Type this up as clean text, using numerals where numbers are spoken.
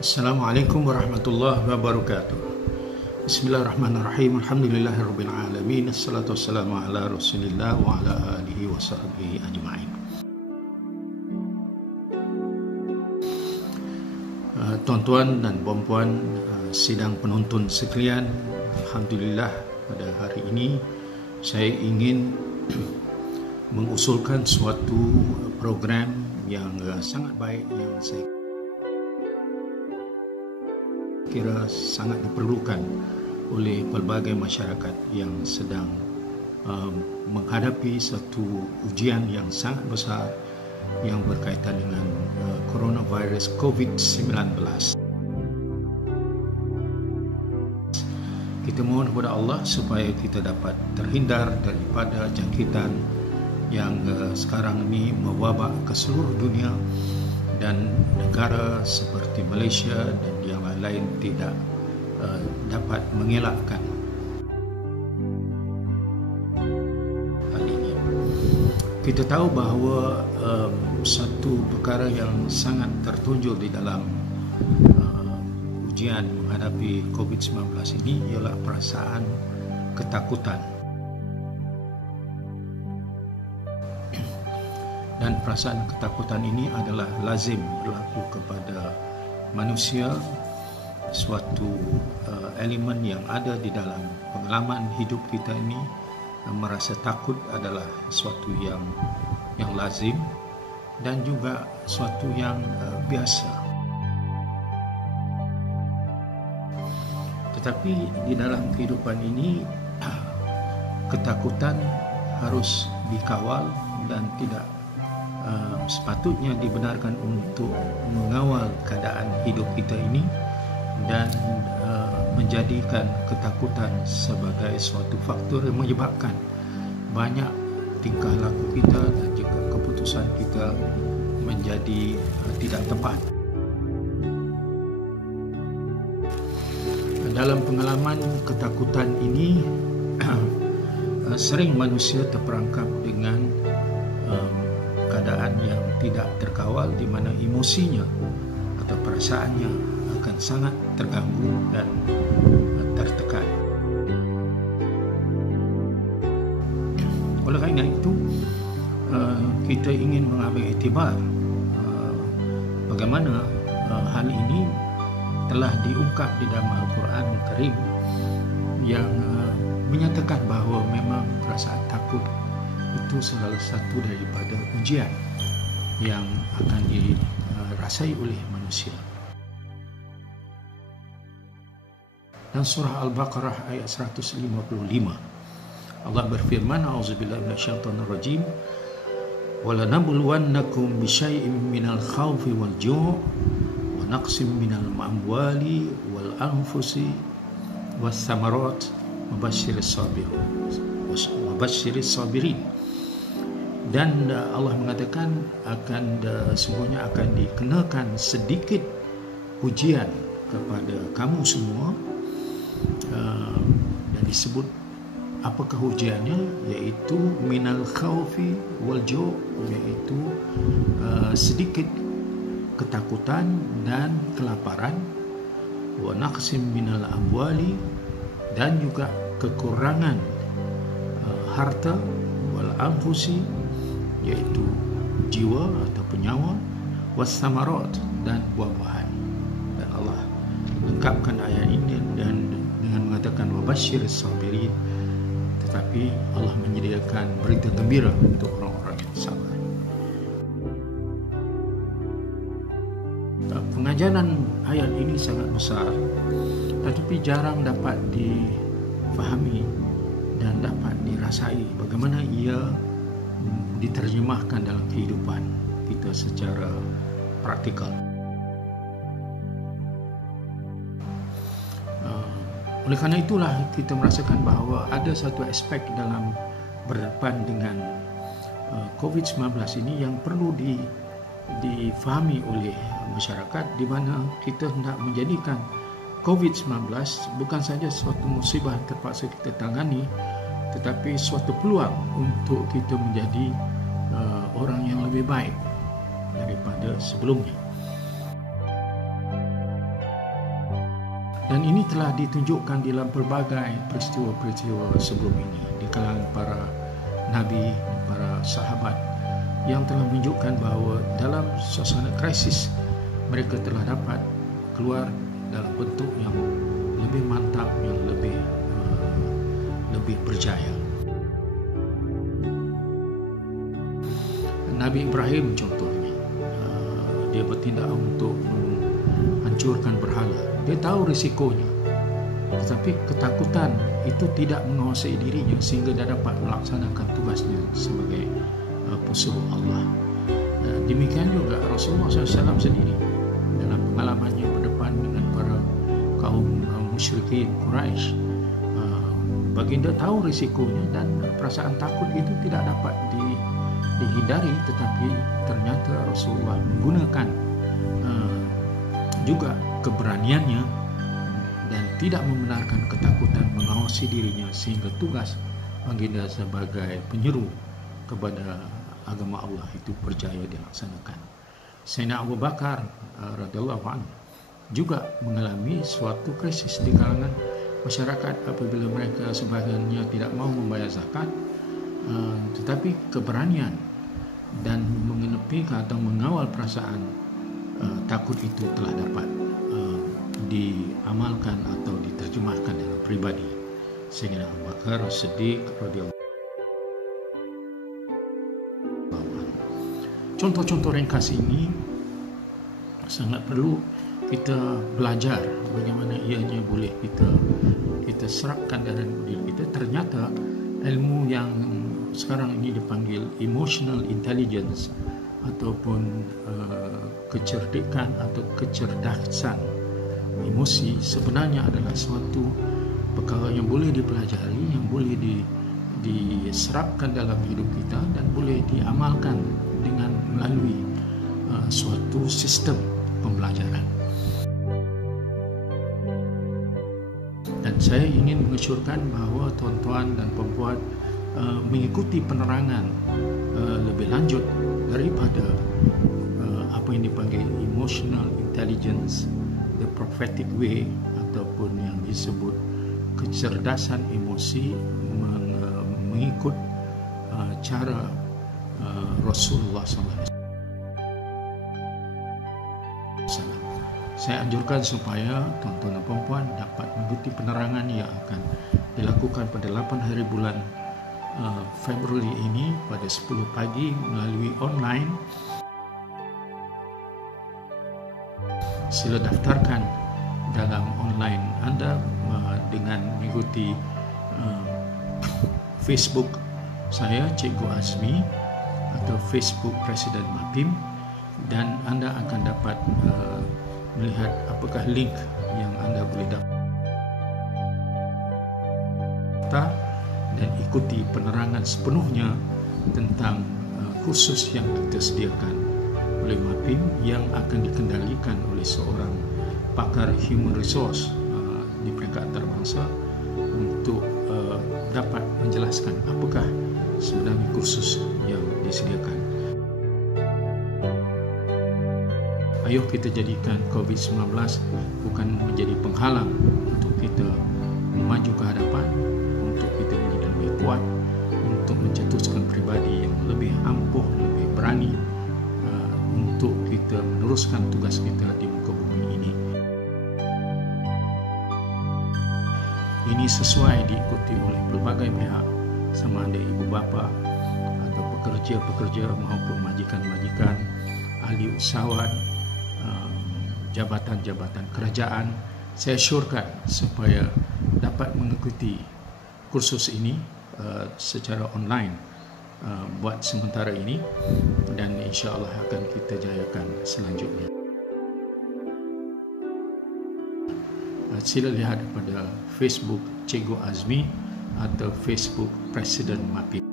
Assalamualaikum warahmatullahi wabarakatuh. Bismillahirrahmanirrahim. Alhamdulillahirabbil alamin. Assalatu wassalamu ala Rasulillah wa ala alihi wa sahbihi ajma'in. Tuan-tuan dan puan-puan, sidang penonton sekalian, alhamdulillah pada hari ini saya ingin mengusulkan suatu program yang sangat baik yang saya kira sangat diperlukan oleh pelbagai masyarakat yang sedang menghadapi satu ujian yang sangat besar yang berkaitan dengan coronavirus COVID-19. Kita mohon kepada Allah supaya kita dapat terhindar daripada jangkitan yang sekarang ini mewabak ke seluruh dunia, dan negara seperti Malaysia dan yang lain-lain tidak dapat mengelakkan hal ini. Kita tahu bahawa satu perkara yang sangat tertonjol di dalam ujian menghadapi COVID-19 ini ialah perasaan ketakutan. Dan perasaan ketakutan ini adalah lazim berlaku kepada manusia, suatu elemen yang ada di dalam pengalaman hidup kita ini. Merasa takut adalah suatu yang lazim dan juga suatu yang biasa. Tetapi di dalam kehidupan ini ketakutan harus dikawal dan tidak sepatutnya dibenarkan untuk mengawal keadaan hidup kita ini dan menjadikan ketakutan sebagai suatu faktor yang menyebabkan banyak tingkah laku kita dan juga keputusan kita menjadi tidak tepat. Dalam pengalaman ketakutan ini sering manusia terperangkap dengan keadaan yang tidak terkawal, di mana emosinya atau perasaannya akan sangat terganggu dan tertekan. Oleh kerana itu, kita ingin mengambil iktibar bagaimana hal ini telah diungkap di dalam Al-Quran Karim yang menyatakan bahawa memang perasaan takut itu salah satu daripada ujian yang akan dirasai oleh manusia. Dan surah Al-Baqarah ayat 155, Allah berfirman, A'udzubillahi minasyaitonirrajim, "Walanabluwannakum bisyai'im minal khawfi wal ju' wa naqsim minal amwali wal anfusi was samarat wabasyiris sabirin." Dan Allah mengatakan sungguhnya akan dikenakan sedikit ujian kepada kamu semua, dan disebut apakah ujiannya, iaitu minal khawfi wal ju', iaitu sedikit ketakutan dan kelaparan, wa naqsim minal amwali, dan juga kekurangan harta, wal anfusi, iaitu jiwa atau nyawa, wassamarat, dan buah-buahan. Dan Allah lengkapkan ayat ini dan dengan mengatakan wabasyiris sabirin, tetapi Allah menyediakan berita gembira untuk orang-orang yang sabar. Pengajaran ayat ini sangat besar, tetapi jarang dapat difahami dan dapat dirasai bagaimana ia diterjemahkan dalam kehidupan kita secara praktikal. Oleh kerana itulah kita merasakan bahawa ada satu aspek dalam berdepan dengan COVID-19 ini yang perlu difahami oleh masyarakat, di mana kita hendak menjadikan COVID-19 bukan saja suatu musibah yang terpaksa kita tangani, tetapi suatu peluang untuk kita menjadi orang yang lebih baik daripada sebelumnya. Dan ini telah ditunjukkan dalam pelbagai peristiwa-peristiwa sebelum ini di kalangan para nabi, para sahabat yang telah menunjukkan bahawa dalam suasana krisis mereka telah dapat keluar dalam bentuk yang lebih mantap, yang lebih berjaya. Nabi Ibrahim contohnya, dia bertindak untuk menghancurkan berhala. Dia tahu risikonya, tetapi ketakutan itu tidak menguasai dirinya sehingga dia dapat melaksanakan tugasnya sebagai pesuruh Allah. Demikian juga Rasulullah SAW sendiri dalam pengalamannya berdepan dengan para kaum musyrikin Quraisy. Baginda tahu risikonya dan perasaan takut itu tidak dapat dihindari, tetapi ternyata Rasulullah menggunakan juga keberaniannya dan tidak membenarkan ketakutan mengawasi dirinya sehingga tugas baginda sebagai penyeru kepada agama Allah itu berjaya dilaksanakan. Sayyidina Abu Bakar radhiyallahu anhu juga mengalami suatu krisis di kalangan masyarakat apabila mereka sebahagiannya tidak mau membayar zakat, tetapi keberanian dan mengenepikan atau mengawal perasaan takut itu telah dapat diamalkan atau diterjemahkan dalam pribadi Sayyidina Abu Bakar Siddiq radhiyallahu anhu. Contoh-contoh ringkas ini sangat perlu kita belajar bagaimana ianya boleh kita serapkan dalam diri kita. Ternyata ilmu yang sekarang ini dipanggil emotional intelligence ataupun kecerdikan atau kecerdasan emosi sebenarnya adalah suatu perkara yang boleh dipelajari, yang boleh diserapkan dalam hidup kita dan boleh diamalkan dengan melalui suatu sistem pembelajaran. Dan saya ingin mengesyorkan bahawa tuan-tuan dan puan-puan mengikuti penerangan lebih lanjut daripada apa yang dipanggil emotional intelligence, the prophetic way, ataupun yang disebut kecerdasan emosi, mengikut cara Rasulullah SAW. Saya anjurkan supaya tuan-tuan dan puan-puan dapat mengikuti penerangan yang akan dilakukan pada 8 hari bulan Februari ini pada 10 pagi melalui online. Sila daftarkan dalam online anda dengan mengikuti Facebook saya Cikgu Azmi atau Facebook Presiden MAPIM, dan anda akan dapat melihat apakah link yang anda boleh daftar dan ikuti penerangan sepenuhnya tentang kursus yang kita sediakan oleh MAPIM yang akan dikendalikan oleh seorang pakar human resource di peringkat antarabangsa untuk dapat menjelaskan apakah sebenarnya kursus yang disediakan. Ayuh kita jadikan COVID-19 bukan menjadi penghalang untuk kita maju ke hadapan, untuk kita menjadi lebih kuat, untuk mencetuskan pribadi yang lebih ampuh, lebih berani, untuk kita meneruskan tugas kita di muka bumi ini. Ini sesuai diikuti oleh pelbagai pihak, sama ada ibu bapa atau pekerja-pekerja maupun majikan-majikan, ahli usahawan, jabatan-jabatan kerajaan. Saya syorkan supaya dapat mengikuti kursus ini secara online buat sementara ini, dan insya-Allah akan kita jayakan selanjutnya. Sila lihat pada Facebook Cikgu Azmi atau Facebook Presiden MAPIM.